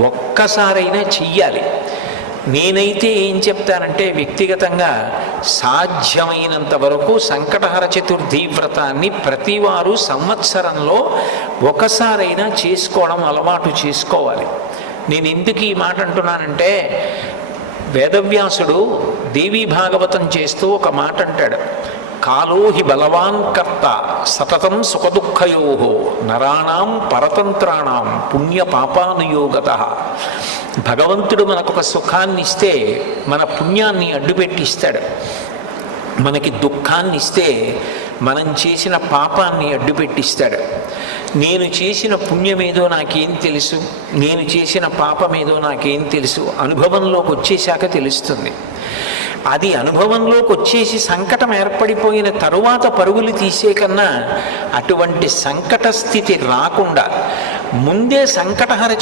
ఒక్కసారైనా చెయ్యాలి. నేనైతే ఏం చెప్తానంటే వ్యక్తిగతంగా సాధ్యమైనంత వరకు సంకటహర చతుర్థి వ్రతాన్ని ప్రతివారు సంవత్సరంలో ఒకసారైనా చేసుకోవడం అలవాటు చేసుకోవాలి. నేను ఎందుకు ఈ మాట అంటున్నానంటే వేదవ్యాసుడు దేవీ భాగవతం చేస్తూ ఒక మాట అంటాడు. కాలో హి బలవాన్ కర్త సతతం సుఖదుఃఖయో నరాణం పరతంత్రాణం పుణ్య పాపానుయోగత భగవంతుడు మనకొక సుఖాన్ని ఇస్తే మన పుణ్యాన్ని అడ్డుపెట్టిస్తాడు. మనకి దుఃఖాన్ని ఇస్తే మనం చేసిన పాపాన్ని అడ్డుపెట్టిస్తాడు. నేను చేసిన పుణ్యమేదో నాకేం తెలుసు నేను చేసిన పాపమేదో నాకేం తెలుసు అనుభవంలోకి వచ్చేశాక తెలుస్తుంది. అది అనుభవంలోకి వచ్చేసి సంకటం ఏర్పడిపోయిన తరువాత పరుగులు తీసే కన్నా అటువంటి సంకట స్థితి రాకుండా ముందే సంకటహర